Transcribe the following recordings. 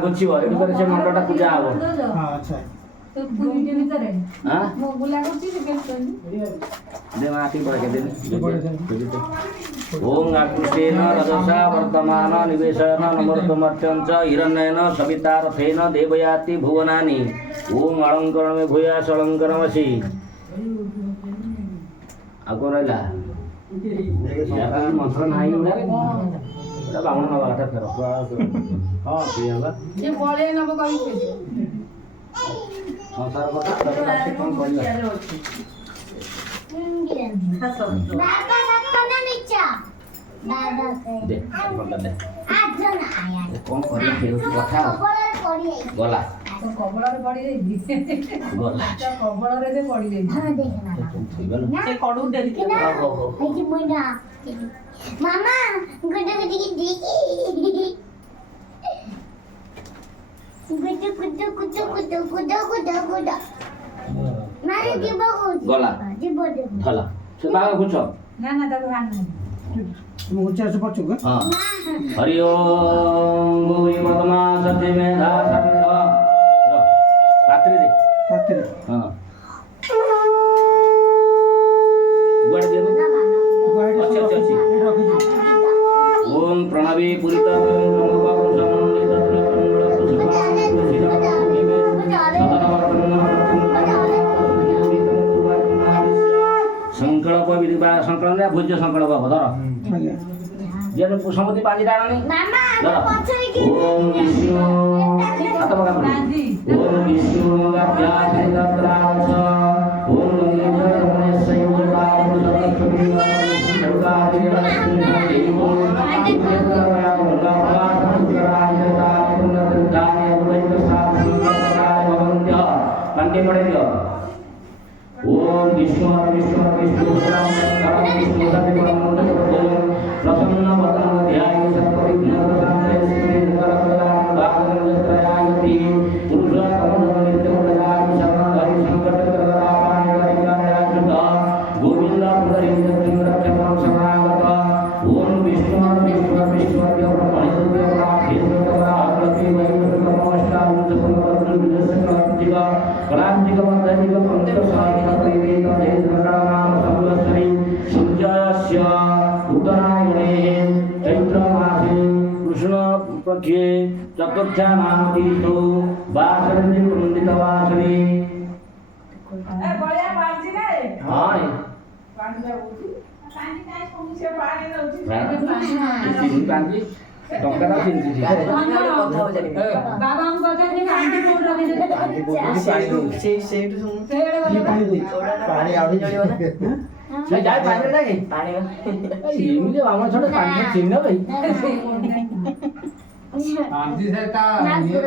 गुच्छिव एटु करे से मंडटा पूजा हबो। हां अच्छा तो पूरी के भीतर है हां मो गुला करछि से केतो दे माटी पड़ के दे ओम आकृष्टेन रजसा वर्तमान निवेशन नमर्तमर्त्यं च हिरण्येन सवितारथेन देवयाति भुवनानि ओम अलंकरण में भूयास अलंकरणमसि आको रहला मंत्र नाही उडारे बामण नवा घाटा फेर हां पियाला ये बोले नब कहि संसार कथा कोन करिया बाबा सपना निचा बाबा दे बंदा दे आज न आया कोन करिया फेर कथा गला तो कबड़ रे पड़ी जाई गला तो कबड़ रे जे पड़ी जाई हां देखना से कड़ू देरी के आई कि मोइना मामा गुड्डू गुड्डी की देखी गुड्डू गुड्डू गुड्डू गुड्डू गुड्डू गुड्डू गुड्डू मारे जीव को गला जीव दे धला से बागा गुछ ना ना तब हां तुम ऊंचा से पछो ग हां हरि ओम भूय मदमा सत्य में धा संग रात्रि दे पात्रे हां गुड़ दे अच्छा अच्छा अच्छा ओम प्रणवी पुरिता संकल्प विधिबा संकल्प ने भुज्य संकल्प धर जे समति पाजी डाणी मामा पछरे की ओम विष्णु हाथ पकड़ ओम विष्णु व्याख्यात्रा ओम कंटे पड़े दियो ओम विष्णु विष्णु विष्णु विष्णु प्रसन्न वदन ध्याय सत्परि ज्ञानशांते श्री करकलां भागवत्रयायति पुरुषोत्तम नित्यप्रदाय शरणहरि संकट करलापाय कल्याणराजद गोविंद पुरीन्द्र रक्षकं समागत ओम विष्णु विष्णु विष्णु देव ब्रह्मणि देवरा आकृति वैकुंठमष्टाविंशतिवर्ष विजयसंकल्पिक कलांतिक वंदनिक पंच साहिक प्रेमिक देवराम संवत्सरी सूर्यस्य उत्तरायणे चैत्रमासे कृष्णपक्षे चतुर्थ्यानामतीतो वासरति वृन्दितवासरे ए बड़िया पाजी रे हाय पानी जाउची पानी काय समस्या पानी जाउची सिंह कांजी टंका सिंह बाबा हम कहते हैं आंटी बोल रहे हैं आंटी बोल रही पानी दो से सेठ सुन पानी आउट जलियो ना नहीं जाए पानी नहीं पानी ये मुझे मामा छोड़ पानी चिन्ह भाई आंधी से का ये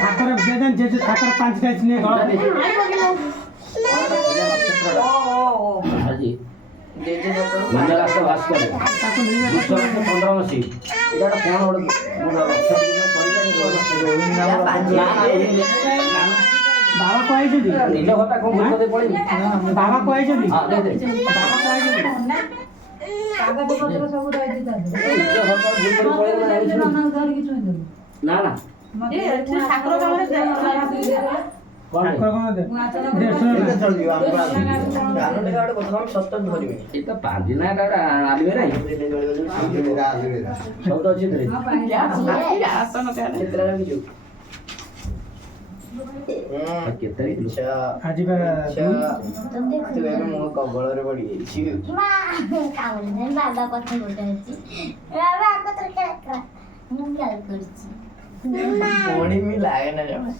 ठाकर बेदन जे ठाकर पांच का इसने गला हाजी दे दे तो मंडल राष्ट्र भास्कर 15 मसी एटा कोन ओड मोर लक्ष्य में बाबा को आई जदी निज घटा कोन भूत पड़ी बाबा को आई जदी हां दे दे बाबा को आई जदी कागज पत्र सब रह देता निज घटा भूत पड़ी ना ना ए ठाकुर कामरे कोन ठाकर कोन दे ये तो चल दियो हम गानो टे गाडे हम सत्तर धरिबे ये तो पाजी ना का आलिबे नहीं सब तो अच्छी धरे आसन का चित्र रखी जो केतरी अच्छा आज बा अच्छा तो एबे मो कबळ रे पड़ी छी मां कावल ने बाबा कथा बोलछि बाबा कथा कर मु क्या करछि कोणी मी लागे ना जमा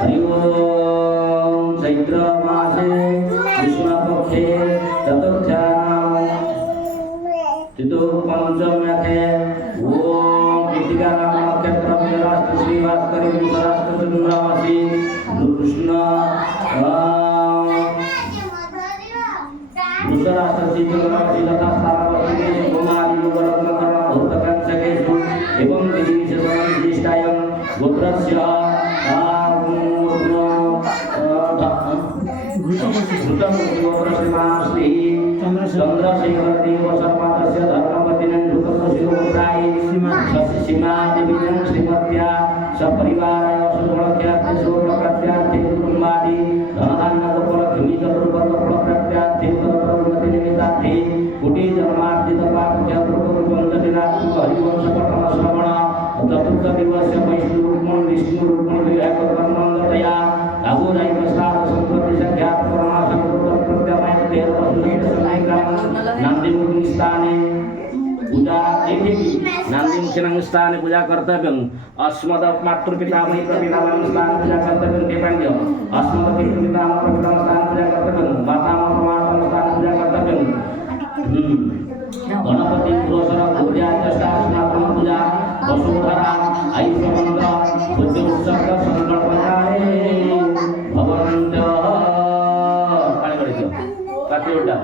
हरि ओम चैत्र मासे कृष्ण पक्षे चतुर्थ्याम तिथो पंचम्याथे ओम कृतिका नक्षत्र राष्ट्र श्री भास्करी राष्ट्र कृष्ण दुसराष्ट्रसी चंद्रासी लता स्थानावती कुमारी युगलग्न भूतकांसकेषु एवं विधिविशेषणविशिष्टायं गोत्रस्य घृतमूर्तिगोत्रश्रीमास्ति चन्द्रशेखरदेव सर्वातस्य धर्मपतिनं घृतमूर्तिगोत्राय सीमादेवीनं श्रीमत्या सपरिवाराय सुगुणख्याति सुगुणप्रत्यार्थि कुटुम्बादि धनधान्यगोपलक्ष्मी चतुर्वर्गफलप्रत्यार्थि तदुन्नतिनिमित्तार्थि कोटिजन्मार्जितपापख्यातृपंचदिनात्मक हरिवंशपठनश्रवण चतुर्थदिवस्य वैष्णुरूपं विष्णुरूपं विवेककर्मण्डतया स्थाने पूजा कर्तव्य अस्मद मातृपितामही प्रपितामह स्थान पूजा कर्तव्य देवांग अस्मद पितृपितामह प्रपितामह स्थान पूजा कर्तव्य मातामह प्रमाणम स्थान पूजा कर्तव्य गणपति पुरोसर पूजा चष्टास्नापन पूजा वसुधरा आयुष्मंत्र बुद्धिउत्सर्ग संकल्पनाय भवन्त काळे गडीच काटियोटा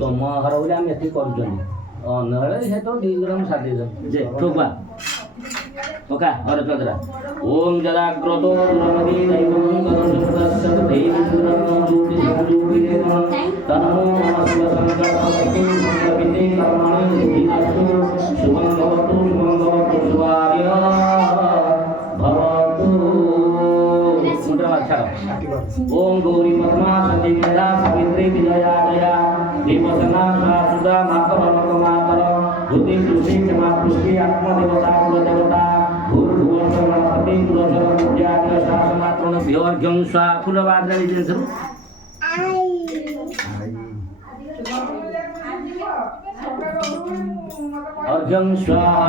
तो म हरवले आम्ही ती करतो नळ हे तो 2 ग्राम 7 जण जे ठोका ओका और चंद्रा ओम जलाग्रतो रमदी दैवं करुणस्य देवीन्द्रं दूति संजूति तनमो नमस्ते संकल्पति संकल्पिते कर्मणि सिद्धिरस्तु शुभं भवतु शुभार्य भवतु मुद्रा अच्छा ओम गौरी पद्मा सती मेधा सावित्री विजया जया देवसना सुधा मातर मातर भूति तुलसी क्षमा पुष्टि आत्मदेवता कुलदेवता भूर्भुवस्वरपति कुलस्वरपूज्याग्र शासनात्मन भ्योर्घ्यं स्वा कुलवाद्राणि दिन्छन् अर्घ्यं स्वाहा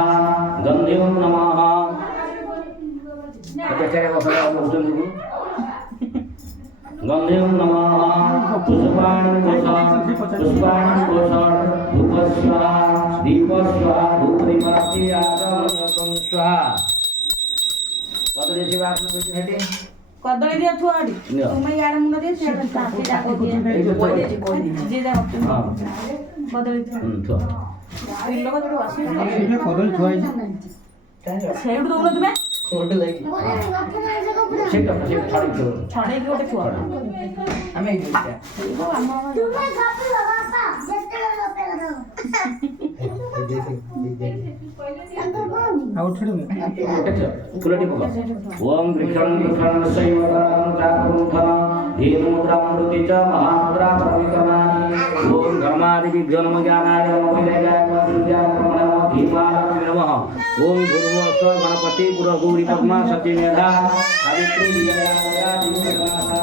गन्धें नमः अत्याचार्य वसला बोलछन् गन्धें नमः पुष्पाणि कोश धूपस्वाहा दीपस्वाहा धूपदीपरात्रि आगमनकं स्वाहा कदली सेवा आपने भेटे कदली दिया थोड़ी तुम यार मुंडा दे से साथे जाको दिए जे जा हां कदली तो इन लोग तो आसी এটা কদল থুয়াই सेड दोगलो तुम्हें खोट लगी सेट छाड़ी दो छाड़े की ओटे छुआ हमें एक दिया वो अम्मा तुम्हें गप्पी बाबा जस्ते गप्पे करो देखे আউট ছেড়ে कुलटी पका ओम विक्रम विक्रम शैवतां चाकुंथन धेनुमुद्रामृति च महामुद्रा पवित्रमानि ओम धर्मादिभ्यो नमः ज्ञानाय नमः विवेकाय नमः सूर्याय नमः धीमाय नमः ओम गुरुवस्व गणपति पुरगौरी पद्मा सती मेधा सावित्री विजया जया दीपकमासा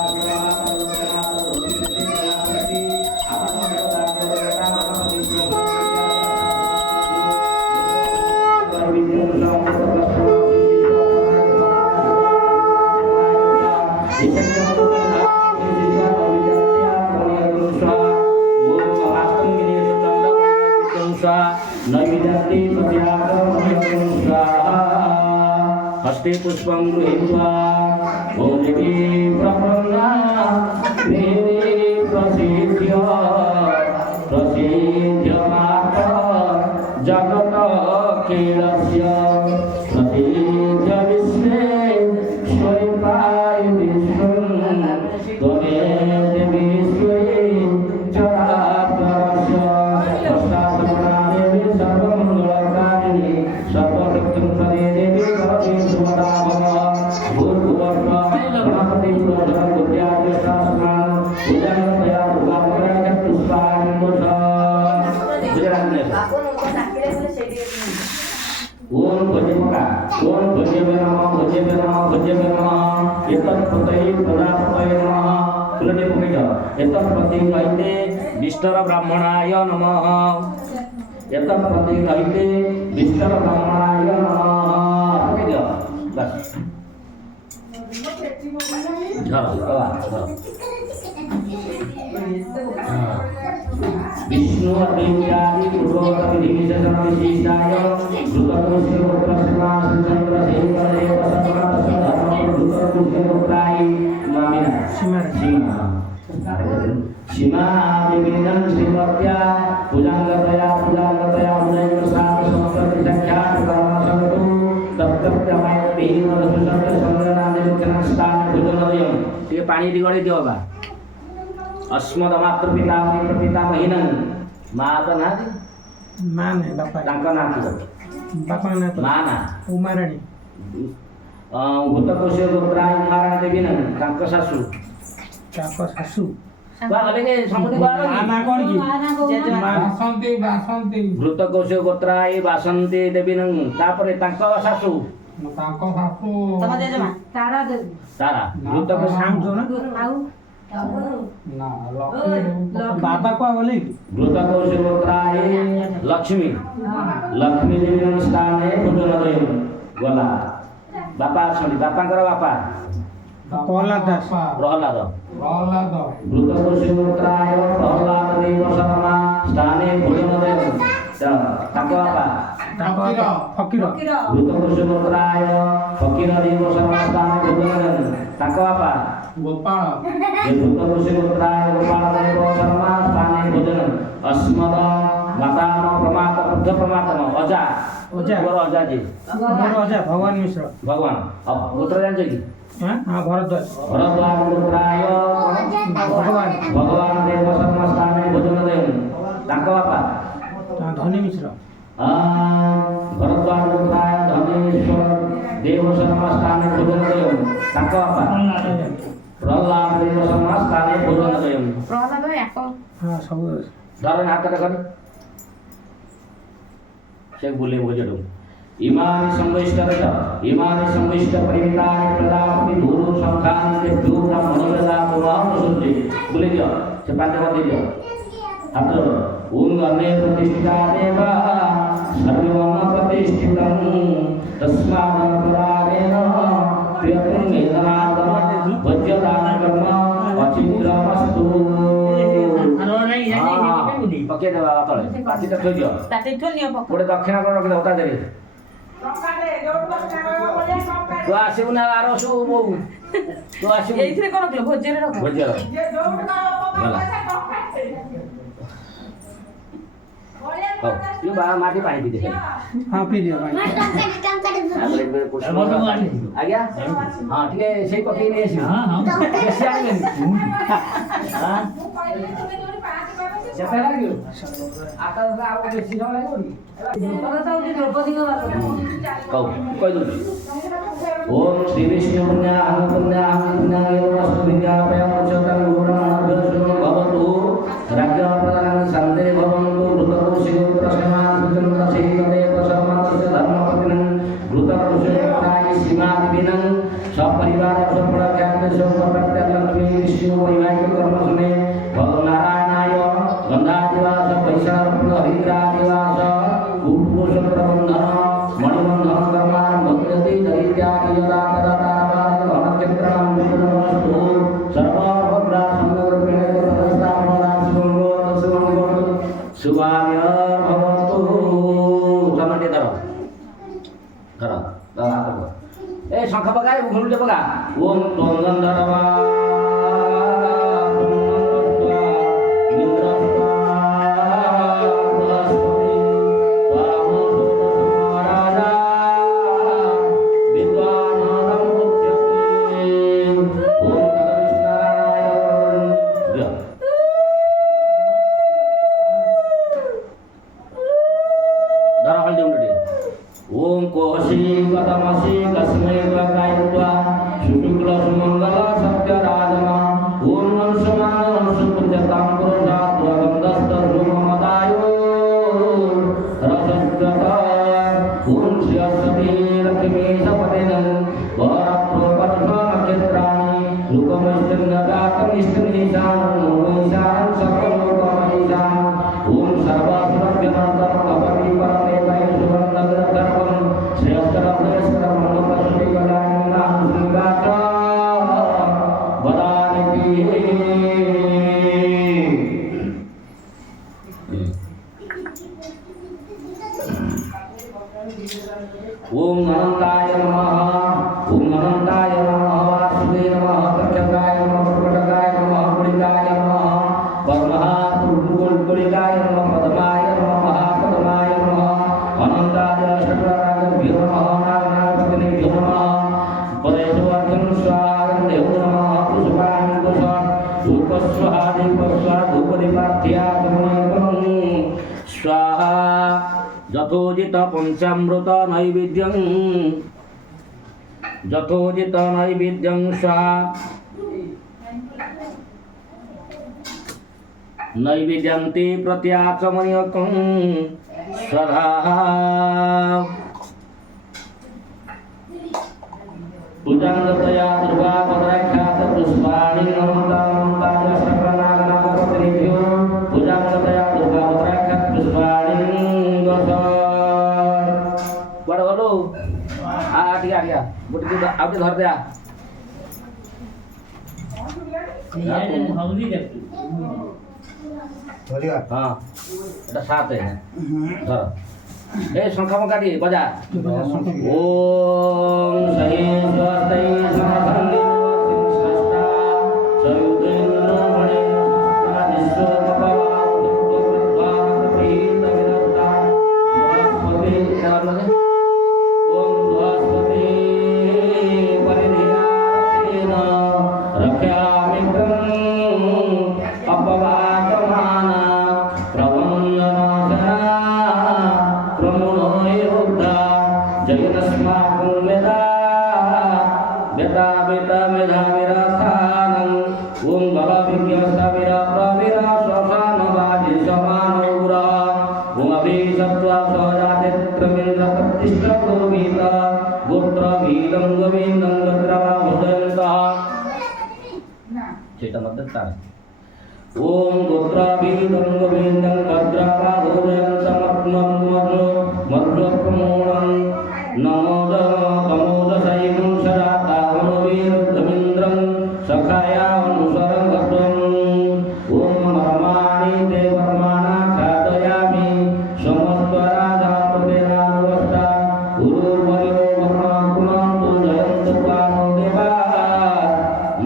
हस्ते पुष्पं गृहीत्वा ओम प्रपन्ना प्रसिद्ध माता जगत केलस्य प्रसिद्ध विश्वे स्वयंपाय विश्वं त्वमेव विश्वे चराचरस्य अष्टादशनानि सर्वमङ्गलकारिणि सर्वशक्तिं प्रदे देवी भवति सुमता भव भूर्भुवस्व गणपति पुरोधर बुद्ध्याद्य शास्त्रान् पूजनतया भुगापराय पुष्पाणि ओम भजमका ओम भजमे नमः भजमे नमः भजमे नमः एतत्पतये प्रदापतये नमः कुलदेव कहिज एतत्पति कहते विष्टर ब्राह्मणाय नमः एतत्पति कहते विष्टर ब्राह्मणाय नमः कहिज बस विष्णु अभिज्ञानि पूर्वोत्तरविधिविशेषण विशिष्टाय श्रुतपुष्य गोत्रस्मा चंद्र देव सर्वस्य धर्मपुरुषस्य गोत्राय मामिना सीमा सीमादिविनं श्रीमत्या पूजांगतया उदयस्नान संस्कृति संख्यात कर्मसंतु तप्तप्यमायति मधुसंत संगनादिविकनं स्थान भोजनोदयं ଟିକେ ପାଣି ଦି ଗଳି ଦିଅ ବା अस्मद मातृ पिता पितामहीनं ମା ତ ନାହାନ୍ତି ମା ନାହିଁ ବାପା ତାଙ୍କ ନାଁ କି ବାପା ନା ମା ନା ଉମାରାଣୀ ଭୂତକୋଷୀୟ ଗୋତ୍ରାୟ ଉମାରାଣୀ ଦେବୀ ନା ତାଙ୍କ ଶାଶୁ ତାଙ୍କ ଶାଶୁ କୁଆ ଗଲେ କି ସମୁଦି କୁଆ ମା ନା କଣ କି ବାସନ୍ତୀ ବାସନ୍ତୀ ଭୂତକୋଷୀୟ ଗୋତ୍ରାୟ ବାସନ୍ତୀ ଦେବୀ ନା ତାପରେ ତାଙ୍କ ଶାଶୁ ତାଙ୍କ ଶାଶୁ ତମ ଜେଜେମା ତାରା ଦେବୀ ତାରା ଭୂତକୋଷୀ ସାଉଁଛ ନା ଆଉ ନା ଲକ୍ଷ୍ମୀ ବାବା କୁଆ ଗଲେ କି ଭୂତକୋଷୀୟ ଗୋତ୍ରାୟ ଲକ୍ଷ୍ମୀ ଲକ୍ଷ୍ମୀ ଦେବୀ ସ୍ଥାନେ ଭୋଜନୋଦୟ ଗଲା ବାପା ଅଛନ୍ତି ବାପାଙ୍କର ବାପା ପ୍ରହ୍ଲାଦ ଦାସ ପ୍ରହ୍ଲାଦ ପ୍ରହ୍ଲାଦ ଭୂତକୋଷୀୟ ଗୋତ୍ରାୟ ପ୍ରହ୍ଲାଦ ଦେବ ଶର୍ମା ସ୍ଥାନେ ଭୋଜନୋଦୟ ତାଙ୍କ ବାପା ତାଙ୍କ ଫକୀର ଭୂତକୋଷୀୟ ଗୋତ୍ରାୟ ଫକୀର ଦେବ ଶର୍ମା ସ୍ଥାନେ ଭୋଜନୋଦୟ ତାଙ୍କ ବାପା ଗୋପାଳ ଭୂତକୋଷୀୟ ଗୋତ୍ରାୟ ଗୋପାଳ ଦେବ ଶର୍ମା ସ୍ଥାନେ ଭୋଜନ अस्मद माताम प्रमात बुद्ध प्रमातम अजा अजा मोर अजा जी मोर अजा भगवान मिश्र भगवान अब पुत्र जान जी हां भरद्वाज भरद्वाज गोत्राय भगवान भगवान देव शर्मा स्थाने भोजन देव तांको बापा धनी मिश्र भरद्वाज गोत्राय धनेश्वर देव शर्मा स्थाने भोजन देव तांको बापा प्रहलाद देव शर्मा स्थाने भोजन देव प्रहलाद एक हां सब धरण हाथ कर शेख बोले मुझे दो इमानि संविष्ट परिमितानि प्रजापति धूरु संखानि के धूर ब्रह्मणोदया पुराण सुनते बोले दियो से पांच कर दियो हाथ ओम गणे प्रतिष्ठिता देवा सर्वम प्रतिष्ठितं तस्मात् परायेन प्रियं मेधनादम वज्रदान कर्म अचिद्रमस्तु पके देवा तळे पाची त थोइयो ताते ठोनियो पक गोटे दक्षिणा कर रखि होता दे तो आसीबु ना आरसु बौ तो आसीबु एइथरे कर रखलो भोजेरे रख भोजर यो बा माटी पानी पी दे हां पी दियो भाई आज्ञा हां ठीक है सही पके नहीं आसी हां कैसे आने हां जते लागियो आता आ बेसी समय लागोनी तोरा त उठी द्रौपदी को बात कह दो ओम श्री विष्णु पुण्य वस्तु विज्ञापय चतुर गुणम भवतु राज्य प्रदान शांति भवन्तु भूतकोषीय प्रसन्नान् सहितदेव सर्वस्य धर्मपतिनं भूतकोषीय सीमादिविनं सपरिवार सपराख्यात लक्ष्मी विष्णु वैवाहिक कर्म सुने भगनारायणाय गंधादिवास वैशाख हरिद्रादिवास पुरुष प्रबंधन मणिबंधन कर्मान भक्ति दैत्यादि यदा तदा नक्षत्रं विष्णुवस्तु सर्वभद्रा संगरूपेण सुभाय भवतु समटे धर ए शंख पका घुलटे पका ओम त्वंगंधरवा Luka धूपस्वाहा दीपस्वाहा धूपदीपार्थ्यागमनं स्वाहा यथोजित पंचामृत नैवेद्यं यथोजित नैवेद्यं स्वाहा नैवेद्यन्ते प्रत्याचमनीयकं स्वधा पूजांगतया दुर्गा पदराख्यात पुष्पाणि नमतामन्तामश्रवणागणापत्रेभ्यो पूजांगतया दुर्गा पदराख्यात पुष्पाणि बड़ बड़ो आ ठीक आ गया बुटी आपके घर पे आ बोलिए हाँ এটা সাত है ধর এই সংখ্যা মকা দিয়ে বাজা ওম সৈ স্বস্তি সমসন্দি ষষ্ঠা সয়ুগেন্দ্র মণি রাজস্ব ভগবা উত্তরদ্বা প্রীত বিদত্তা বৃহস্পতি নামে ওম বৃহস্পতি পরিধিয়াতেন রক্ষামি ব্রহ্ম अपवादमान प्रवन्दनासना प्रमुनोयुद्धा जयनस्माकं वेदा वेदा वेदा मेधा विरथानम् ॐ बलविज्ञस्तविरा प्रविरा श्वसानवादि समानौरा ॐ अभिसत्त्वा स्वजातित्रमिन्द्र प्रतिष्ठभूमिता गोत्रभीलं गोविन्दं गोत्रवाहुदन्तः चेता मद्दत्ता ओम गोत्राभीदं गोविन्दं भद्राबाहुजयन्तमत्मं मध्वप्रमोणं नमोद तमोदशैवं शरातावनुवीरुद्धमिन्द्रं सखायानुसरं भद्रम् ओम मर्माणि ते वर्माणा खादयामि समस्तराजापतिरानवस्था गुरुर्वर्यो वर्मा पुनन्तु जयन्तु प्राणो देवा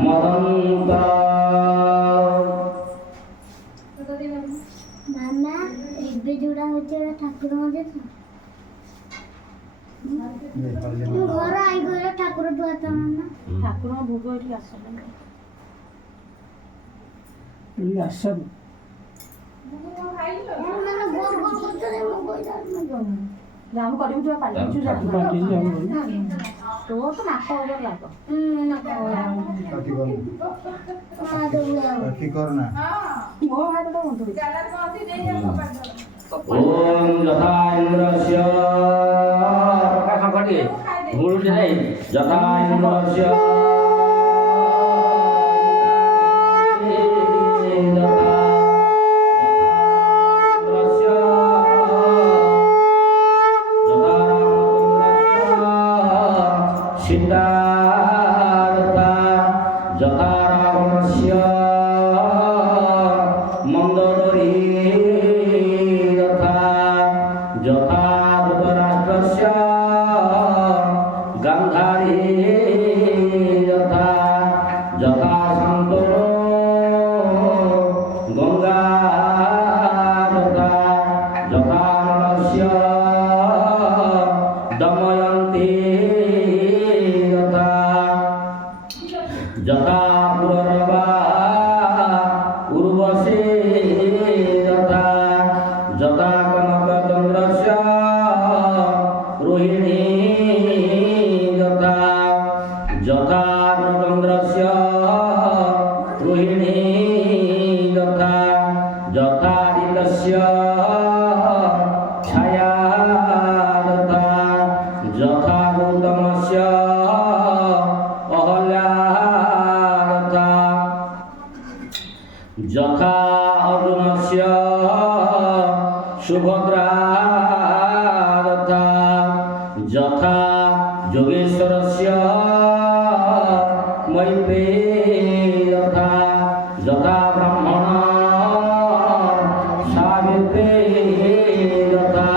मदन्ता मामा ଏବେ ଯୋଉଟା ହଉଛି ଏଟା ଠାକୁରଙ୍କ ଦେଶ ଘର ଆଇ ଘର ଠାକୁର ଧୁଆ ତ ମାମା ଠାକୁରଙ୍କ ଭୋଗ ଏଠି ଆସନ୍ତି ଆସ ମାନେ ଗୋଲ ଗୋଲ କରୁଛନ୍ତି ମୁଁ କହିଲା ରାମ କରିବୁ ତୁ ପାଲିଛୁ ତୋର ତ ନାକ ଉପରେ ଲାଗ कटी करना ମୋ ହାତଟା ବନ୍ଧୁଡ଼ି ओम यथा इंद्रस्य प्रकाश घटिए गुरुजी नहीं यथा इंद्रस्य सिद्धार्था यथा रावणस्य मंदोदरी यथा धृतराष्ट्रस्य गान्धारी यथा शान्तनु गंगा यथा नलस्य दमयन्ती यथा पुररवा उर्वशी यथा कनकचन्द्रस्य रोहिणी यथा चन्द्रस्य रोहिणी यथा ऋतस्य छाया यथा गौतमस्य यथा अर्जुनस्य सुभद्रा यथा योगेश्वरस्य मैत्रेयी यथा ब्राह्मण सावित्री यथा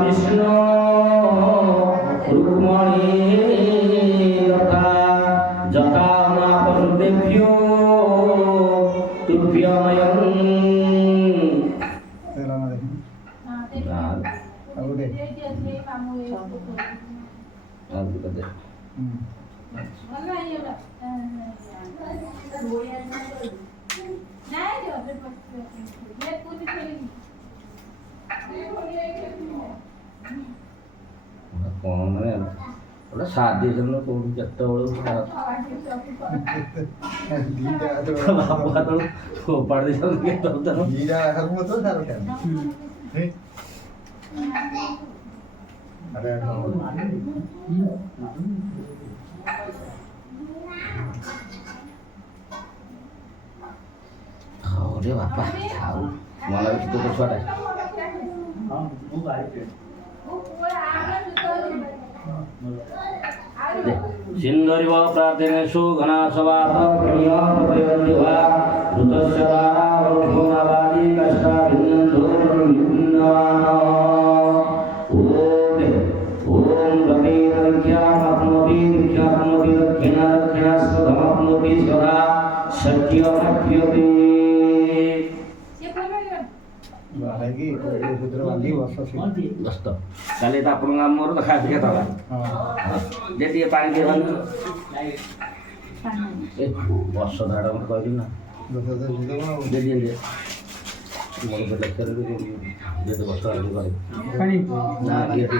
विष्णु रुक्मणी यथा महापशुदेभ्यो तुभ्यमयं अब କଣ ମାନେ ଗୋଟେ ଶାଦି ସେଦିନ କୋଉଠି କେତେବେଳୁ ବାପା ତଳୁ ଫୋପାଡ଼ି ଦେଇଛନ୍ତି କେତେବେଳେ जीरा रखा मत सारो टाइम अरे ଖାଉ ରେ ବାପା ଖାଉ ଭଲ ଲାଗୁଛି ତୋ ଛୁଆଟା सिंधरिव प्रार्थनेषु घनासवात प्रणियपरिवर्तिवा ऋतस्य धारावर्धोनावादि कष्टाभिन्नधूर्विन्नवानः ॐ रतिरख्याप्नोति दीक्षाप्नोति दक्षिणादक्षिणास्वधमाप्नोति स्वधा सत्यमप्यते वालेगी ये सूत्र वाली वर्ष से बस्त काली त आपन मोर देखा दिखे तला दे दिए पानी दे बन ए वर्ष धाड़ा मत कहली ना दस दे दिए दे मोर बेटा कर दे दे वर्ष आगे करे पानी ना ये दे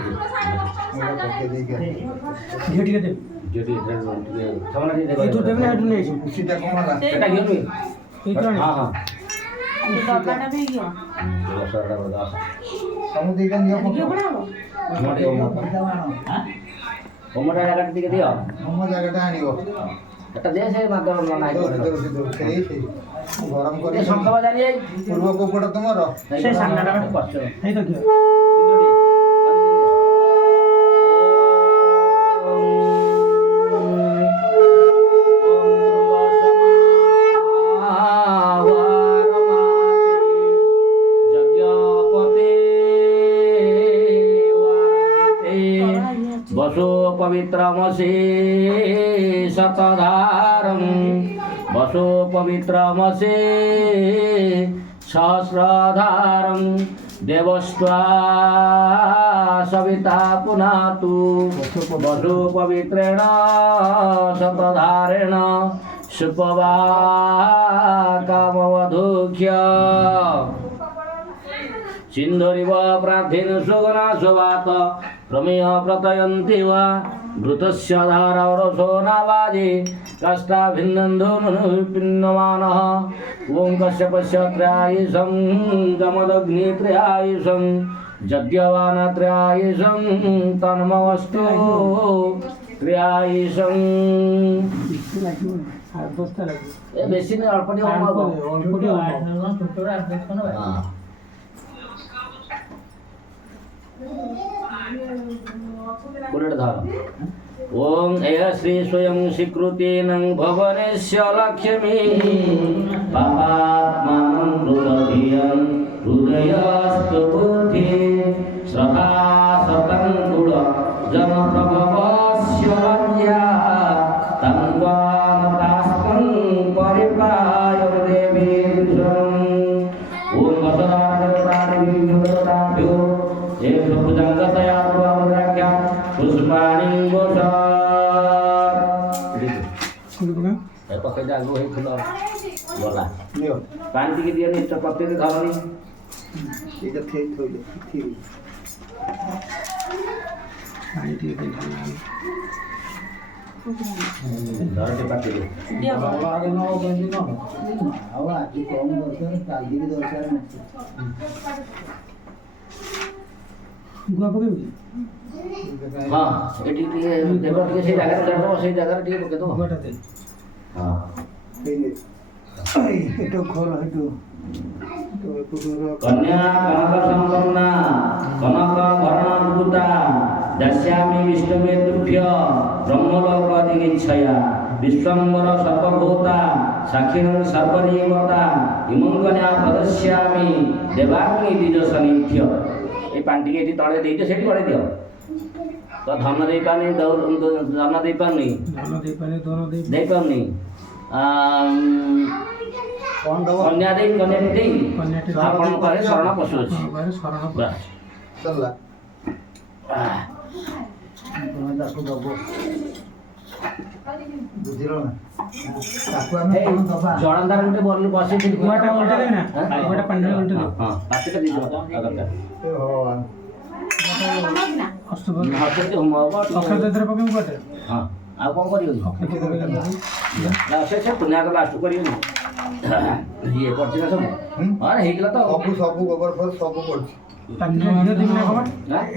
मेरा करके दे के घेटी के दे जेडी ड्रेस सामान दे ये तो देवना हेड नहीं उसी तक कौन वाला बेटा घेऊ मी ये तो हां हां ଦରକାରଟା ବି ଗିଅ वर्ष आगे बर्दाश्त हम देख लियो କିଏ ବନାବ मोटे ओमटा काट दिके दियो हम जगह आनियो এটা দে সে মাদর নাই दो खेई से गरम ए कर শঙ্খ বাজারি এই पूर्व कोपड़ तुमरो সে সামনাটা মানে কষ্ট এই তো কি সিন্ধুটি वसु पवित्रमसि शतधारं वसु पवित्रमसि सहस्रधारं देवस्त्वा सविता पुनातु वसु पवित्रेण शतधारेण सुपवा कामवधूख्य सिन्धुरिव प्रार्थेन सुगनाशवात प्रमेय प्रतयन्ति वा घृतस्य धारावरसो नावादि काष्ठाभिन्नन्धोनुपिन्नमानः ॐ कश्यपस्य त्रयायुषं जमदग्नित्रयायुषं यज्ञवानत्रयायुषं तन्मवस्तु त्रयायुषं আর দশটা লাগবে ए बेसी नहीं अल्प टी होम हबो অল্প দিয়ে हां बुलेट धार ओम एय श्री स्वयं स्वीकृतेनं भवनेस्य लक्ष्मी पापात्मानं हृदयं हृदयस्तु बुद्धि श्रद्धा सतं गुण जनप्रभवस्य विद्या तन्वामतास्तं परिपायं देवी विष्णुं ओम वसदादेवताभ्यो एक भुजंगतया प्रभुव्याख्या पुष्पाणि गोसा ए पके जागो हे फुल बोला लियो पानी टिके दियो नि प्रत्येक धरनी ये थे थोड़ी थी পানি দিয়ে দেন धरते पाटी ଦିଅ आगे न हो बंदी न आओ आज कम दरकार काली भी दरकार नहीं গুয়া পকাইবি हां एटी टिके देखो टिके से जगह कर दो से जगह टिके पके दो গুয়াটা দে हां এটা ঘর হইতো তো পুরো कन्या कनक संपन्ना कनक वर्णाद्भुता दस्यामि विष्णुवे तुभ्य ब्रह्मलोक दिगिच्छया विश्वम्बर सर्वभूता साक्षिणं सर्वदेवता इमं कन्या प्रदस्यामि देवाग्नि द्विजसनिध्य ए पांटी के तळे देइते सेठी करे दियो तो धन देई पानी धन देई पानी ধান দেই পারে দন দেই देई पानी कौन दवा कन्या देई कन्याटी आपण करे शरण पशु अछि পারে শরণ बस चलला तुम्हें दासु दबो ବୁଝିଲ ନା ତାକୁ ଆମେ କଣ ଦବା ଜଣଦାର ଗୋଟେ ବଲ ବସେଇ ଗୁଆଟା ଓଲଟେଇଲେ ନା ଗୁଆଟା ପାଣିରେ ଓଲଟେଇଲେ ହଁ ପାଟିଟା ଦେଇଯିବ ଦରକାର ଏ ଭଗବାନ ଅସ୍ତୁ ହସେଇ ହୋମ ହବ ଅକ୍ଷର ଦରିଦ୍ର ପକେଇବୁ ଗୁଆଟେ ହଁ ଆଉ କଣ କରିବ ସେ ପୁଣ୍ୟ ଲାଷ୍ଟ କରିବେନି ଇଏ ପଡିଛି ନା ସବୁ ହଁ ହେଇଗଲା ତ ସବୁ ସବୁ ଗୋବର ଫୋବର ସବୁ ପଡୁଛି ପାଟିରେ ଘିଅ ଦେବି ନା କବା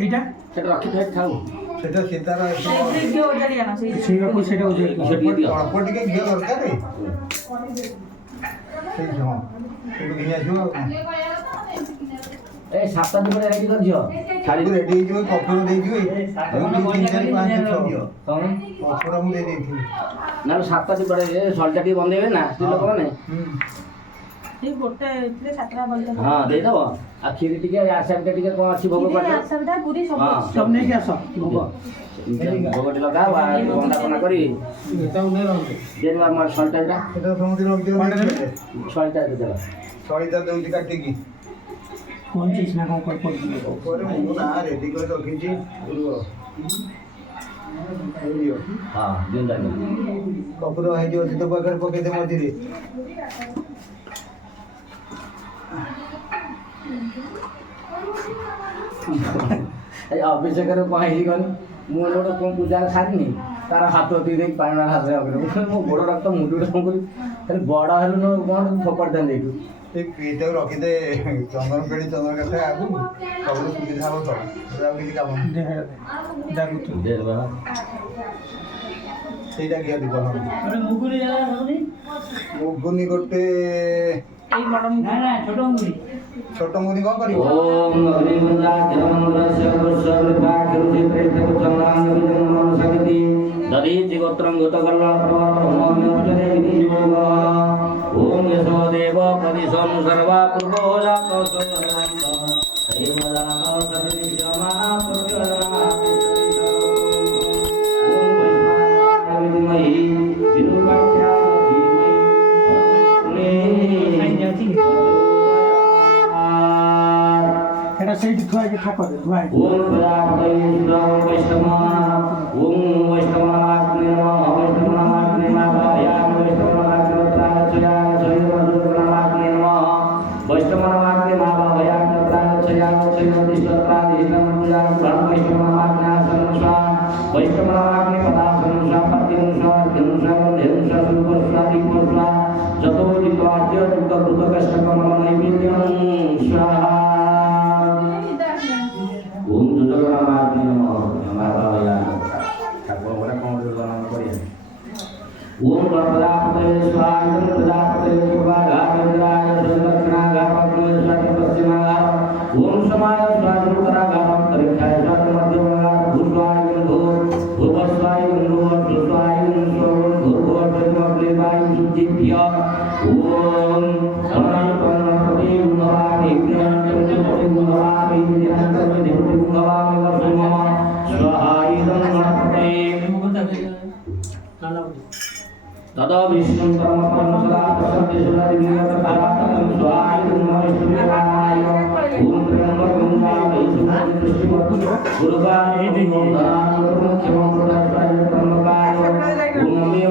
ଏଇଟା ସେଟା ରଖିଥାଏ ଥାଉ ସେଟା ସୀତାର ସେଇଥିରେ ଘିଅ ଓଜାଡ଼ିଆ ନା ସେଇ ସେଇବାକୁ ସେଇଟା ଘିଅ ଟିକେ ଦିଅ ଅଳ୍ପ ଟିକେ ଘିଅ ଦରକାର ସେଇ ହଁ ସେଠୁ ଘିଅ ଆସିବ ଆଉ କଣ ଏ 7 ଦିନ ରେଡି କରିଝିଅ ଛାଡ଼ିକୁ ରେଡି ହେଇଯିବ କପୁର ଦେଇଯିବ 2 3 4 5 6 କଣ କପୁର ମୁଁ ଦେଇ ଦେଇଥିଲି ନା 7 ଦିନ ପରେ ସଳଟା ଟିକେ ବନ୍ଦେଇବେ ନା ସ୍ତ୍ରୀ ଲୋକମାନେ ସେଇ ଗୋଟେ ଏଥିରେ 7ଟା ବଳିତା ହଁ ଦେଇଦବ ଆଉ କ୍ଷୀରି ଟିକେ ଆସାମଟା ଟିକେ କଣ ଅଛି ଭୋଗ କରିଦିଅ ଆସାମଟା ପୁରୀ ସବୁ ହଁ ସବୁ ନେଇକି ଆସ ଭୋଗ ଭୋଗଟି ଲଗାଅ ବନ୍ଦାପନା କରି ଦେବ ଆମର ସଳଟା ସେଟା ସମୁଦ୍ର ରଖିଦିଅ ସଳଟା ଦେବ ସଳିତା ଦଉଛି କାଟିକି କଣ ଚିଜ ନା କଣ କରି ପଡିଛି ଉପରେ ମୁଁ ନା ରେଡି କରି ରଖିଛି ହଁ ଦିନ କପୁର ହେଇଯିବ ସେ ତ ପାଖରେ ପକେଇଦେ ମଝିରେ ଏ ଅଭିଷେକରେ କଣ ହେଇଛି କନି ମୁଁ ଗୋଟେ କଣ ପୂଜା ସାରିନି ତାର ହାତ ଦେଇକି ପାଣି ହାତରେ ମୋ ଗୋଡ଼ ରକ୍ତ ମୁଣ୍ଡରେ କଣ କରି ଖାଲି ବଡ଼ ହେଲୁ କଣ ଫୋପାଡ଼ି ଦେଲେ ଏଇଠୁ ଏଇଟାକୁ ରଖିଦେ ଚନ୍ଦନ ପେଡ଼ି ଚନ୍ଦନ କଥା ଆଗକୁ ସବୁ ସୁବିଧା ହବ ତ ଆଉ କିଛି କାମ ସେଇଟା ଘିଅ দিব ମୁଗୁନି ଗୋଟେ ଏଇ ବଡ଼ ମୁଗ ଛୋଟ ମୁଗୁନି କଣ କରିବ ଓମ୍ ଅଗ୍ନିମୁଦ୍ରା କ୍ଷରମନ୍ଦ୍ରସ୍ୟ ପୁଷ୍ପବୃଦ୍ଧାକ୍ଷରୁଚି ପ୍ରେତକୁଚନ୍ଦ୍ରାଙ୍ଗବିଜନ୍ମନସଗତି ଦଧୀଚି ଗୋତ୍ରଂ ଗୋତକର୍ଣ୍ଣପ୍ରଭମୋऽନ୍ୟୋଚରେ विधियोग ओम यशो देव प्रदिशं सर्वा पूर्वो जातोऽसो हरिमलानो सर्वेशमा ओम वैष्णवाय विद्महि विष्णुपक्षाय धीमहि এটা সেইটি থুয়া কি ঠাকুরে ধুয়া ओम प्रजापतये वैष्णवा ओम वैष्णवाग्ने नमः वैष्णवाग्ने नमः वैष्णवाग्ने प्राचया वैष्णवाग्ने नमः वैष्णवाग्ने नमः प्राचया वैष्णवादिष्टप्रादिष्टं पूजा वैष्णवाग्ने संस्वा वैष्णवाग्ने पदा संस्वा पतिं स्वार्थिं स्वार्थिं स्वार्थिं जतो दिवाद्य दुःखकृतकष्टकं नैवेद्यं स्वाहा ओम दुर्गामाग्ने नमः नमः ठाकुर बड़ा कौन दुर्गा करिए ओम प्रजापतये स्वाहा ओम प्रजापतये स्वाहा गायत्राय सुदक्षिणागापत्रे स्वाति पश्चिमागाप ओम समाय स्वाहा उत्तरागाप तरिक्षाय स्वाति मध्यमागाप भूस्वाय गंधो भूवस्वाय गंधो सुस्वाय गंधो भूर्भुवस्वाय सुचिभ्य ओम समाय प्रणपति गुणवानि ज्ञानचन्द्रपति गुणवानि ज्ञानचन्द्रपति गुणवानि वसुमम स्वाहा इदं गणपते तदा विष्णुं परमपरमसदापसद्दिशुलदिव्यकथातं स्वाहायं नमस्कृत्याय ओम त्र्यम्बकं स्वामि गुरुवाय मुख्यमन्त्राय त्र्यम्बकाय ओम अम्मे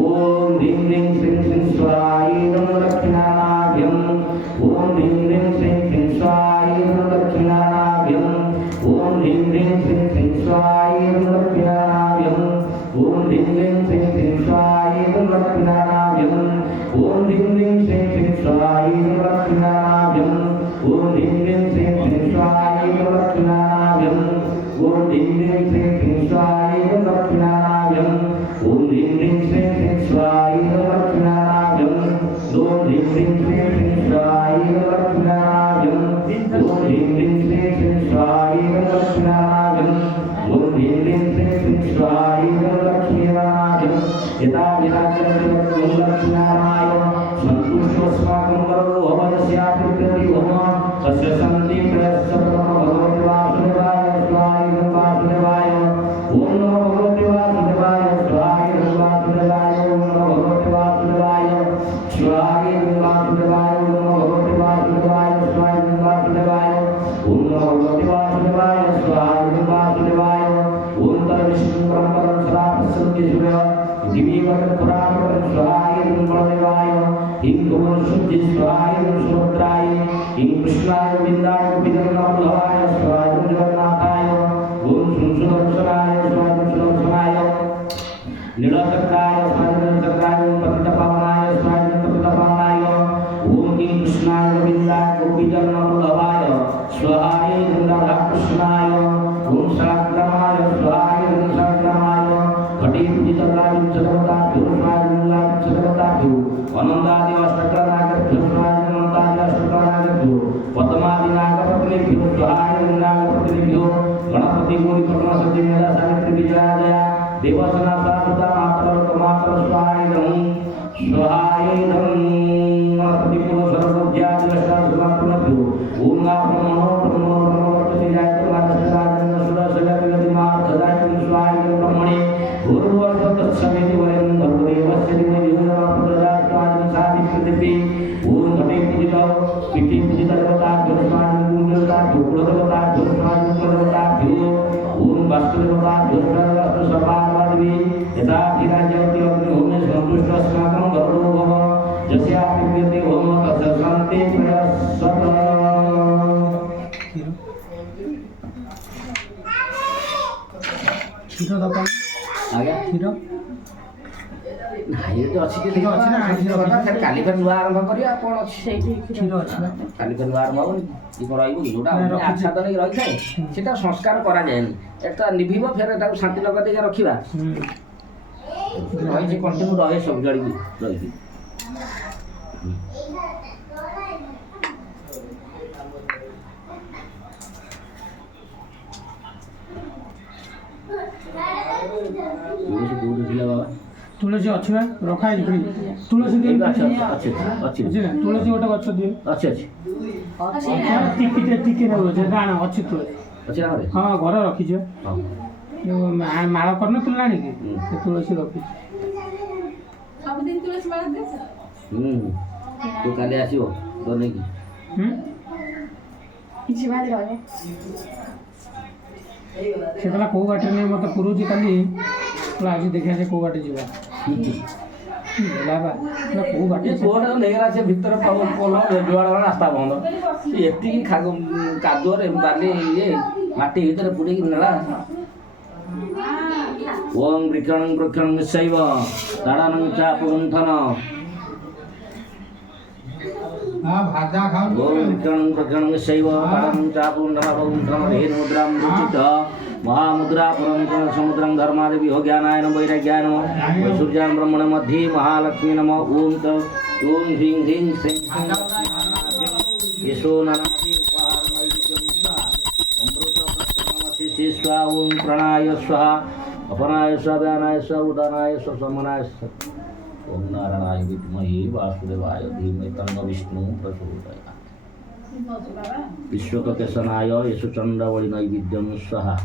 ओम ह्रीं ह्रीं श्रीं श्रीं स्वाहायं दक्षिणानाभ्यं ओम ह्रीं ह्रीं श्रीं श्रीं स्वाहायं दक्षिणानाभ्यं ओम ह्रीं ह्रीं श्रीं श्रीं स्वाहायं दक्षिणानाभ्यं ओम ह्रीं ह्रीं श्रीं श्रीं स्वाहायं दक्षिणानाभ्यं ओम ह्रीं ह्रीं श्रीं श्रीं स्वाहायं दक्षिणानाभ्यं ओम ह्रीं ह्रीं श्रीं श्रीं स्वाहायं दक्षिणानाभ्यं ओम ह्रीं ह्रीं श्रीं श्रीं स्वाहायं दक्षिणानाभ्यं ओम ह्रीं ह्रीं श्रीं श्रीं स्वाहायं दक्षिणानाभ्यं ओम ह्रीं ह्रीं श्रीं श्रीं स्वाहायं दक्षिणानाभ्यं ओम ह्रीं ह्रीं श्रीं श्रीं स्वाहायं दक्षिणानाभ्यं ओम ह्रीं ह्रीं श्रीं श्रीं स्वाहायं दक्षिणानाभ्यं यदा विराजते दक्षिणानाय सन्तुष्टस्माकं करो भवदस्यापि होम तस्य सन्ति प्रयस्स ओम नमो भगवते वासुदेवाय स्वाहाय वासुदेवाय ओम नमो भगवते वासुदेवाय स्वाहाय वासुदेवाय ओम नमो भगवते वासुदेवाय स्वाहाय वासुदेवाय ओम नमो भगवते वासुदेवाय स्वाहाय वासुदेवाय ओम तद्विष्णु ब्रह्मं सदा प्रसन्ति सूर्य दिव्य पुराण स्वाहाय ब्रह्मदेवाय हिंदु शुद्धि स्वाहाय सुभद्राय हिंद कृष्णाय गोविंदाय गोविंदनाथाय स्वाहाय जगन्नाथाय ओम सुदर्शनाय स्वाहाय सुदर्शनाय नीलचक्राय स्वाहाय नीलचक्राय ओम पतितपावनाय स्वाहाय पतितपावनाय ओम किं कृष्णाय गोविंदाय गोविंदनाथाय स्वाहाय राधाकृष्णाय ओम शास्त्रमाय स्वाहाय शास्त्रमाय घटी पूजितलाय चतुर्दाभ्यो स्वाहाय चतुर्दाभ्यो अनंतादि अष्टकरागभ्यो स्वाहाय अनंतादि अष्टकरागभ्यो पद्मादि नागपत्नीभ्यो स्वाहाय नागपत्नीभ्यो गणपति गौरी पद्मा सती मेरा सावित्री विजया देवसना साधुता मात्र स्वाहाय स्वाहाय गणपति पुरो सर्वज्ञा दिवसा सुमात्रभ्यो ओम नमो वर्तते जायते मातस्राजन सुरसलगति माधराय स्वाहाय ब्रह्मणे भूर्भुवस्समेति वयं भगवदेवस्य दिव्यः प्रजात्वानि साधि पृथिवी ओम घटे पूजितो पिठी पूजित देवताभ्यो स्वाहाय देवताभ्यो कुलदेवताभ्यो स्वाहाय कुलदेवताभ्यो ओम वास्तुदेवताभ्यो स्वाहाय वास्तुसभावादिवी यथा धीराजयति अग्निहोमे संतुष्ट अस्माकं गरुडो भव यस्या प्रीत्यते होम तस्य शान्ति प्रयस्सत क्षीर दरकार आज्ञा क्षीर ନାଇଁ ତ ଅଛି କି କ୍ଷୀର ଅଛି ନା କ୍ଷୀର ଖାଲି କାଲି ଫେର ନୂଆ ଆରମ୍ଭ କରିବା କ'ଣ ଅଛି ସେଇଠି କ୍ଷୀର ଅଛି ନା କାଲି ଫେର ନୂଆ ଆରମ୍ଭ ହବନି କି କ'ଣ ରହିବ କି ଯୋଉଟା ନାଇଁ, ରଖିଛି। ଆଚ୍ଛାଦ ନେଇକି ରହିଥାଏ ସେଟା ସଂସ୍କାର କରାଯାଏନି ଏଟା ନିଭିବ ଫେର ଏଟାକୁ ଶାନ୍ତି ଲଗା ଦେଇକି ରଖିବା ରହିଛି କଣ୍ଟିନ୍ୟୁ ରହେ ସବୁ ଜଳିକି ରହିକି କୋଉଠି ଥିଲା ବାବା ତୁଳସୀ ଅଛି ବା ରଖା ହେଇଛି ତୁଳସୀ ଏଇ ଦିଅ ଅଛି ଅଛି ଅଛି ଅଛି ନା ତୁଳସୀ ଗୋଟେ ଗଛ ଦିଅ ଅଛି ଅଛି ଟିକେ ରହୁଛି ନା ଅଛି ତୁଳସୀ ଅଛି ନା ଘରେ ହଁ ଘରେ ରଖିଛ ହଁ ଯୋଉ ମାଳ କରିନଥିଲୁ ଆଣିକି ସେ ତୁଳସୀ ରଖିଛି ସବୁଦିନ ତୁଳସୀ ମାଳ ଦେଇଛ ତୁ କାଲି ଆସିବ ତ ନେଇକି କିଛି ବାହାରି ରହିବ ସେ କହିଲା କୋଉ ବାଟରେ ନେଇ ମୋତେ ପୁରଉଛି କାଲି କହିଲା ଆଜି ଦେଖିବା ସେ କୋଉ ବାଟେ ଯିବା ହେଲା ବା କହିଲା କୋଉ ବାଟେ ପୁଅଟା ନେଇଗଲା ସେ ଭିତରେ ପୋଲ ଯୁଆଡ଼ ରାସ୍ତା ବନ୍ଦ ସେ ଏତିକି କାଦୁଅରେ ବାଲି ଇଏ ମାଟି ଭିତରେ ପୁରେଇକି ନେଲା ଓಂ ବୃକ୍ଷଣଂ ବୃକ୍ଷଣଂ ମିଶୈବ ତାଡ଼ନଂ ଚାପୁଗୁଣ୍ଠନ ଭାଜା ଖାଉ ଓಂ ବୃକ୍ଷଣଂ ବୃକ୍ଷଣଂ ମିଶୈବ ତାଡ଼ନଂ ଚାପୁଗୁଣ୍ଠନ ରେନ୍ ମୁଦ୍ରାಂ ମୁଚିତ महामुद्रा पुरंतन समुद्रं धर्मादेवी हो ज्ञानाय नमः वैराग्याय नमः सूर्यां ब्रह्मणे मध्ये महालक्ष्मी नमः ओम ह्रीं ह्रीं श्रीं येषो ननाति उपहारमयि विद्यं अमृत प्रस्तमसि स्वाहा ओम प्रणाय स्वाहा अपनाय स्वाहा व्यानाय स्वाहा उदानाय स्वाहा समनाय स्वाहा ओम नारायणाय विद्महे वासुदेवाय धीमहि तन्नो विष्णु प्रचोदयात् विश्वककेशनाय येषु चण्डवळि नैवेद्यं स्वाहा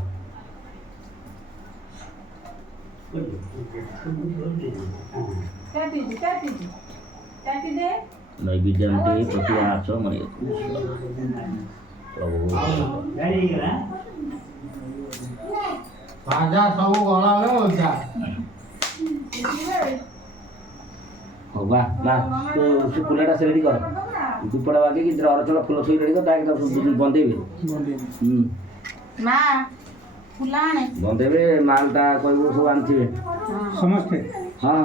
नैवेद्यन्ते प्रतिवाच मयतु प्रभु ଭାଜା ସବୁ ଗଲାବେଳେ ଓଝା ହଉ ବା ମା ତୁ ସେ ଫୁଲଟା ସେ ରେଡ଼ି କର ଧୂପଟା ବାଗେଇକି ଅରଚଳ ଫୁଲ ଥୋଇ ରେଡ଼ି କର ତାକୁ ବନ୍ଦେଇବେ ମା ଫୁଲ ଆଣେ ବନ୍ଦେଇବେ ମାଲଟା କହିବୁ ସବୁ ଆଣିଥିବେ ସମସ୍ତେ ହଁ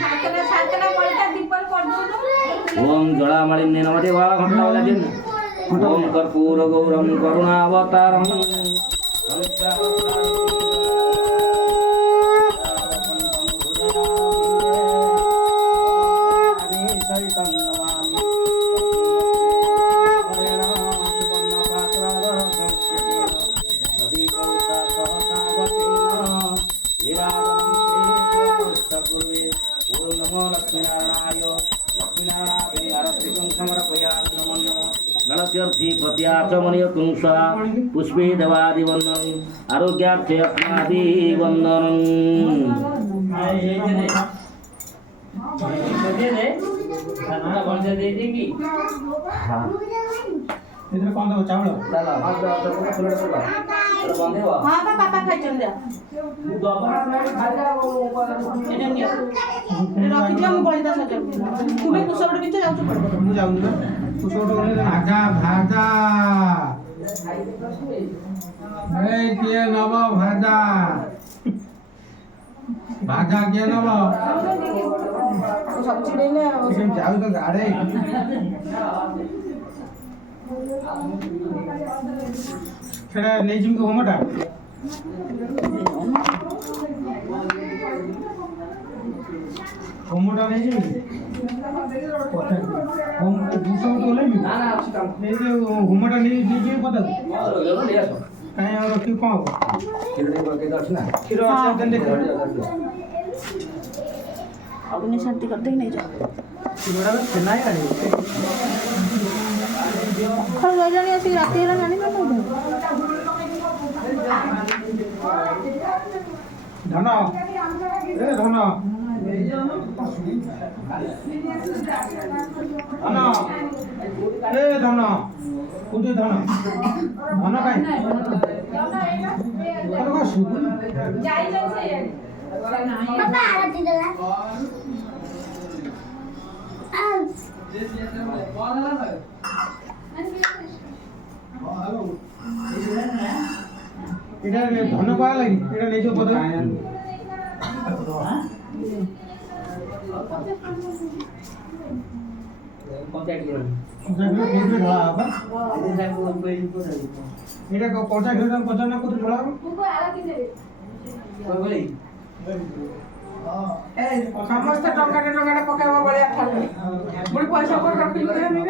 ସାତଟା ପଳିଟା ଦୀପରେ କରିଦଉଛୁ ଓಂ ଜଳାମାଳିନ୍ୟ ନମଃ ଟିକେ ବାବା ଘଣ୍ଟା ଲାଗେନି ओम कर्पूर गौरम करुणावतारम सकलस्यर्थी प्रत्याचमनीय कुंसा पुष्पे देवादिवन्दनं आरोग्यार्थे अस्मादिवन्दनं इधर कौन दो चावल हाँ बा पापा खाइछन जा रखिदियो मु बळिदा सज तुमे कुसबड बिच जाउछु पडबो मु जाउनु ना कुछ भाजा भाजा ए के नव भाजा भाजा के नव सब चिड़ैले इसमें जाउ तो गाड़े সেটা নেই জিমকে হোমটা হোমটা নেই জিম কথা হোম দুশো তো লেমি না না আছে কাম এই যে হোমটা নেই জিম কথা ले आसो কাই আর কি কম କ୍ଷୀର ଟିକେ ଅଛି ନା କ୍ଷୀର আছে দেন দেখো अग्नि शांति करते ही नहीं जा କ୍ଷୀরଟା ଛେନାই ଆଣି खर गइलानी आसी राती हेला जानी ना धन ए धन धन ए धन कुदी धन धन काई अरे को सुन जाई जाऊ से पापा आरती देला এটা ধন পাওয়া লাগি এটা নেই তো পদ এটা কোটা ঘেরা কোটা না কত ঢোলা ସମସ୍ତେ ଟଙ୍କାଟେ ପକେଇବ ବଳିଆ ଥାଲେ ପୁଣି ପଇସା କୋଉଠି ରଖିଲୁ ଦେବି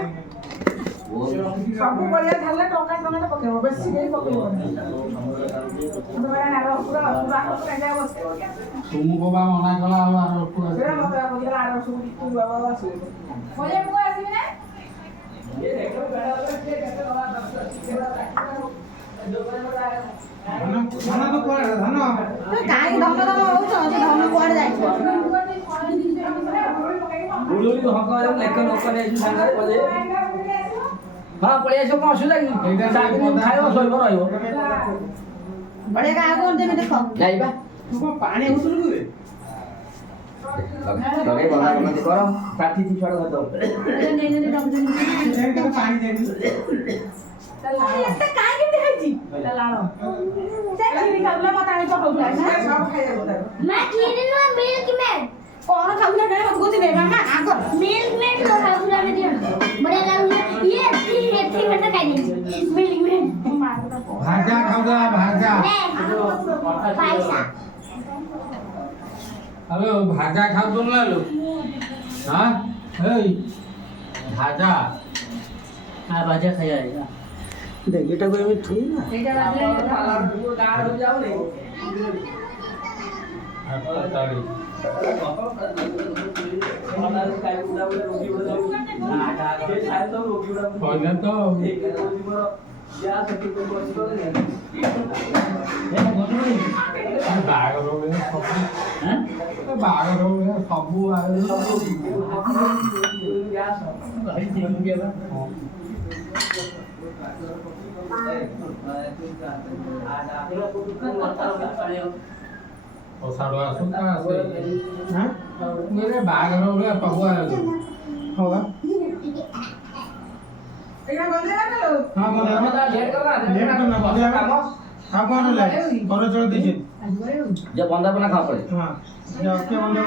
ସବୁ ବଳିଆ ଥାଲେ ଟଙ୍କାଟେ ପକେଇବ ବେଶୀ କେହି ପକେଇବନି ତୁମ ବାବା ମନା କଲା ଆଉ ଆର ଧନ ତ କୁଆଡେ ଧନ କାହିଁକି ଧନ ଧନ ହଉଛ ସେ ଧନ କୁଆଡେ ଯାଇଛି ବୁଲୁଲି ହକ ଲେଖ ଲୋକ ନେଇଛୁ ସାଙ୍ଗରେ ବୋଲେ ହଁ ପଳେଇ ଆସିବ କ'ଣ ଅସୁବିଧା କି ଖାଇବ ଶୋଇବ ରହିବ ବଳିଆ କାହାକୁ ଦେବି ଦେଖ ଯାଇବା ତୁ କଣ ପାଣି ଉଠୁଲୁ କି ଲଗେଇ ବନ୍ଧାବନ୍ଧି କର କାଠି ଛୁଆଡ଼ କରିଦେବ ପାଣି ଦେବି ଏତେ କାହିଁକି ହେଇଛି ସେ କ୍ଷୀରି ଖାଉଥିଲା ମତେ ଆଣି ପକଉଥିଲା ସବୁ ଖାଇବାକୁ मैं खीर नो मिल्क मेड କଣ ଖାଉଥିଲା କାହିଁ ମତେ କହୁଛି ବେ ମାମା ଆଗ मिल्क मेड लो खाऊला में दियो बढ़िया लागुला ये थी मत खाई मिल्क मेड भाजा खाऊला भाजा पैसा हेलो भाजा खाऊ तुम ना लो हां हे भाजा हाँ भाजा खाया है देख बेटा को एमे थुई ना এইটা বাজলে गाड़ हो जाओ नहीं ताड़ी पहले तो बागर हो गया सब बागर हो गया सबू आ और साड़ो आसुका से हां मेरे बागर हो गया सबू आ होगा এইটা বন্ধ না লো हां बोले लेट करना लेट करना बोले हां कौन ले और चल दीजिए जब बंदा बना खा पड़े हां जाओ क्या बोले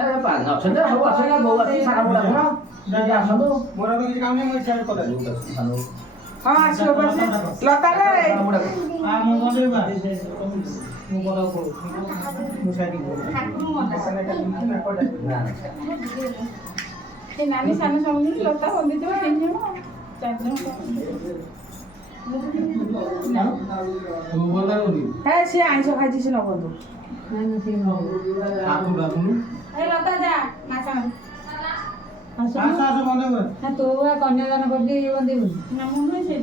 अरे पान ऑप्शन दे सब ऑप्शन का बहुत अच्छी सारा बोला ना जा आसो मोरा तो किसी काम नहीं मैं चैट कर ହଁ ଆସିବ ବସି ଲତାରେ हां मो बोले बा मो बोला को मो साइड को ଏ ନାନୀ ସାନ ସମୁଦ୍ର ଲତା ବନ୍ଦିଥିବ ତିନି ଜଣ तू बोला नहीं ହେ ସିଏ ଆଇଁଷ ଖାଇଛି ସେ ନବନ୍ତୁ आपको बाबू ଏ ଲତା ଯା ମାଛ ଆସ ଆସ ବନ୍ଦେଇବ ତୁ କନ୍ୟାଦାନ କରିଛି ଇଏ ବନ୍ଦେଇବୁ ନା ମୁଁ ନୁହେଁ ସେଇ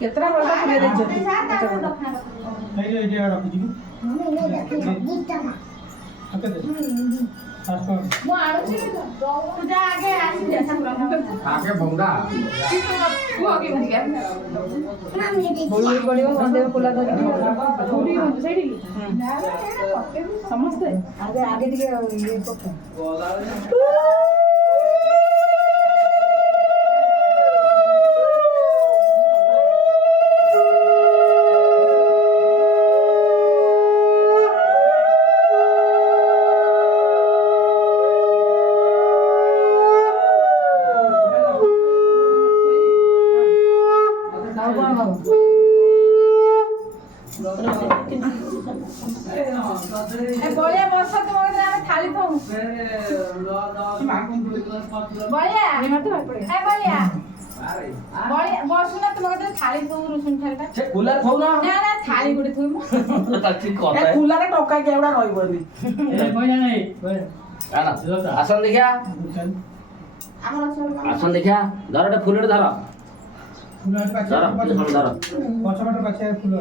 କେତେଟା ପଇସା ପୁରେଇ ଦେଇଛନ୍ତି ଏଇଠି ରଖିଛି ମୁଁ ଆଣୁଛି ତୁ ଯା ଆଗେ ଆସିବି ଆଗେ ଭଙ୍ଗା ବୋଳି ପଡ଼ିବ ବନ୍ଦେଇବ ଫୁଲା ଧରିକି ସେଇଠିକି ସମସ୍ତେ ଆଗେ ଆଗେ ଟିକେ ଇଏ ପକା ବଳିଆ ବର୍ଷ ତୁମ ଆମେ ଥାଳି ପାଉ ବଳିଆ ବଳିଆ ବସୁନା ତୁମ କତିରେ ଥାଳି ଥୋଉ ରସୁଣ ଥାଳିଟା ସେ କୁଲାର ଥୋଉ ନା ନା ନା ଥାଳି ଗୋଟେ ଥୋଇବୁ କୁଲାରେ ଟଙ୍କା କେଉଡ଼ା ରହିବନି ଆସନ ଦେଖିଆ ଆସନ ଦେଖିଆ ଧର ଗୋଟେ ଫୁଲଟେ ଧର ଧର ଧର ପଛପଟ ପାଛିଆ ଫୁଲ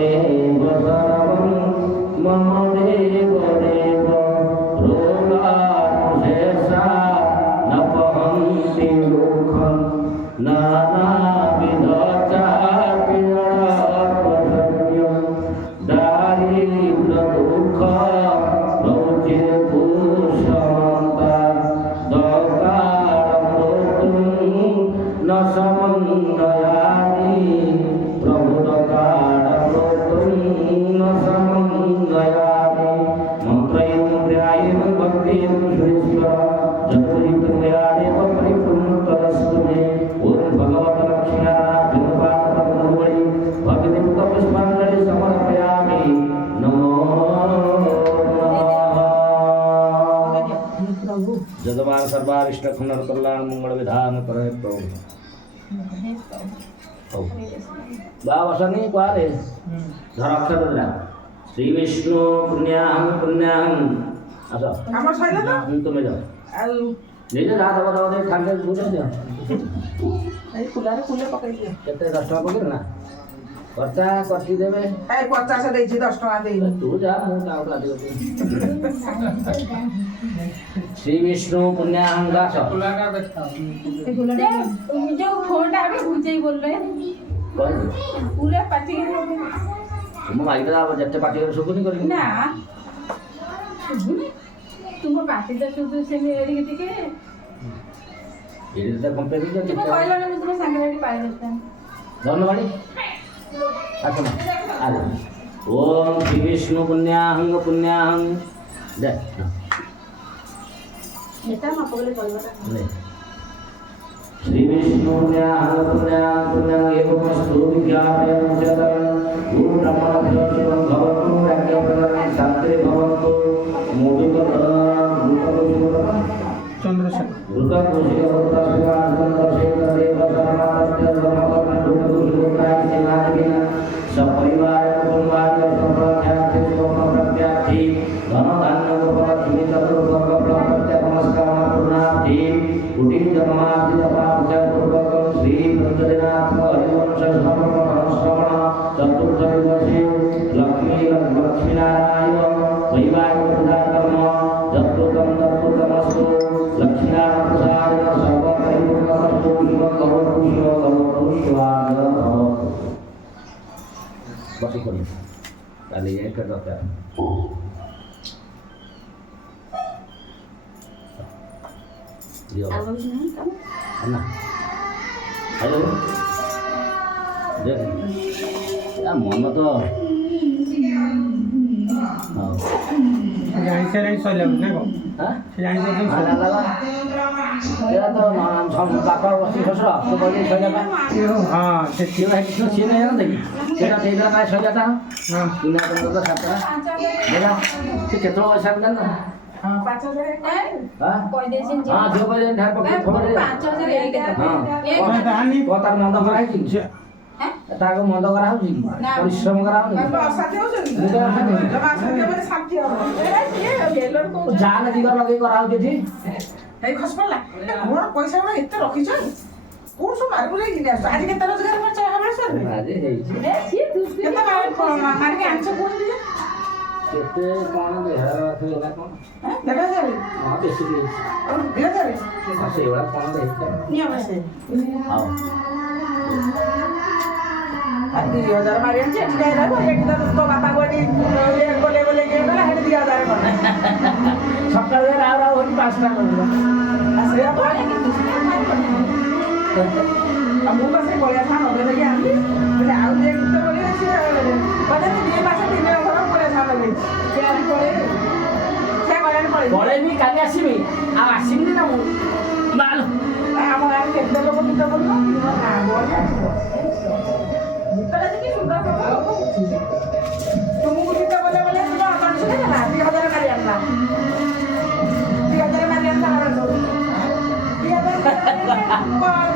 देव सर्वं मम देव देव रोगानुशेषा न पहन्ति दुःखं नानाविधचापीडापसंज्ञं दारिद्र्यदुःख नौचिपुषमन्ता न समन्वयामि प्रभुदकाडप्रोक्तुं न समन्वयामि मन्त्रयन्त्र्यायेन भक्तिं सुरेश्वर जगदीतमयादेव परिपूर्णतरस्तु मे ॐ भगवतलक्ष्म्याभिमुखात्मकमुरळि भक्तिमुखपुष्पाञ्जलि समर्पयामि नमो नमः जगमान सर्वारिष्ट खंडन कल्याण मंगल विधान करे प्रभु बाबा असं नाही पारे धर अक्षर दिला श्री विष्णु पुण्याहं पुण्याहं असं আমার ছয়লা তো तुम्ही जाओ আর নিজে যা দেবো দেবো দেবো খান্ডে বুঝে দিও এই কুলারে কুলে পকাই দিও କେତେ 10 ଟଙ୍କା ପକେଇଲ ନା କର୍ତ୍ତା କର୍ତ୍ତି ଦେବେ এই 50 ଦେଇଛି 10 ଟଙ୍କା ଦେଇନି ତୁ ଯା ମୁଁ କାହାକୁ ଅଧିକ ଦେବି ଶ୍ରୀ ବିଷ୍ଣୁ ପୁण्याहं ଦାସ कुलागा बैठा जो फोनটা আমি বুঝেই বললে କହିଲି পুরো পাটি ମୁଁ ମାଇକଟା ଯେତେ ପାଟି କରି ଶୁଭୁନି କରିବି না শুনুনি তুমি পাটিটা শুধু সেমি এদিকে থেকে ଏଠି ତ କମ୍ପ୍ଲେନ୍ তুমি কইলো না তুমি সাংগাড়ি পাই দিতাম ধন্যবাদ আচ্ছা না আরে ওম শ্রী বিষ্ণু পুণ্যাহং পুণ্যাহং দে এটা মাপলে কইলো না নে श्री विष्णु पुण्याहं पुण्याहं पुण्याहं एवमस्तु विज्ञापयं चतरं गुरु ब्रह्मणोऽस्मिन् भवतु राज्ञप्रदानं शान्तिः भवतु चंद्रशेखर लक्ष्मीनारायण वैवाहिकर्म जप्तुकं दत्तुकमस्तु लक्ष्मीनारायण सर्वपरिपूर्णमस्तु शिवकरोतु शिवाय बाकी करिए ताली ये कर दो दियो है ना हेलो देख या मन तो हां जाई से नहीं सोले ना को हां जाई से नहीं आना लगा तेरा तो नाम हम बापा वसी खसरा तो बोले सजा का हां से क्यों है किसने छीने है ना देखी तेरा तेरा का सजा था हां इना तो साता देखा कि कितना पैसा मिला ना हां 5000 है हां कोई देसिन जी हां जो बोले ढार पकड़ छोड़ दे 5000 एक हां एक दानी को तार मंद करा कि ताको मंद करा हो जी परिश्रम करा हो असाध्य हो जनी मुझे असाध्य असाध्य মানে সাথী হবে এ বেলর কো जान दिगर लगे करा हो जी এই খস পড়লা মোর পয়সা গুলো এত রখিছ কোন সব মার বলে কিনে আসছো আজ কেতে রোজগার করছ হবে সর আরে হেই এ সি তুই কেতে মার কে আনছ কোন দিকে केते कोन देहर रखला कोन হ্যাঁ দেখা যাবে हां बेसी दे দেখা যাবে से वाला कोन दे নিয়ে আসে आओ আর 2000 মারি আনছে এটা রাখো এটা তো বাবা গোটি বলে বলে কে বলে হেড 2000 কোন सकाळ रे राव राव होती 5 टा करलो আসে পড়ে কিন্তু আমু কাছে বলে থান হবে দেখি আমি বলে আউ যে তো বলে আছে বলে দুই মাসে তিন ঘর পরে থান হবে কে আমি পড়ে সে বলেন পড়ে বলে নি কালি আসিবি আর আসিবি না মাল আমার আর কেতে লোক দিতে বলবো না বলে ভিতরে দেখি সুন্দর করে তুমি দিতে বলে বলে তুমি আমার শুনে না 2000 মারি আনলা 2000 মারি আনলা আর 2000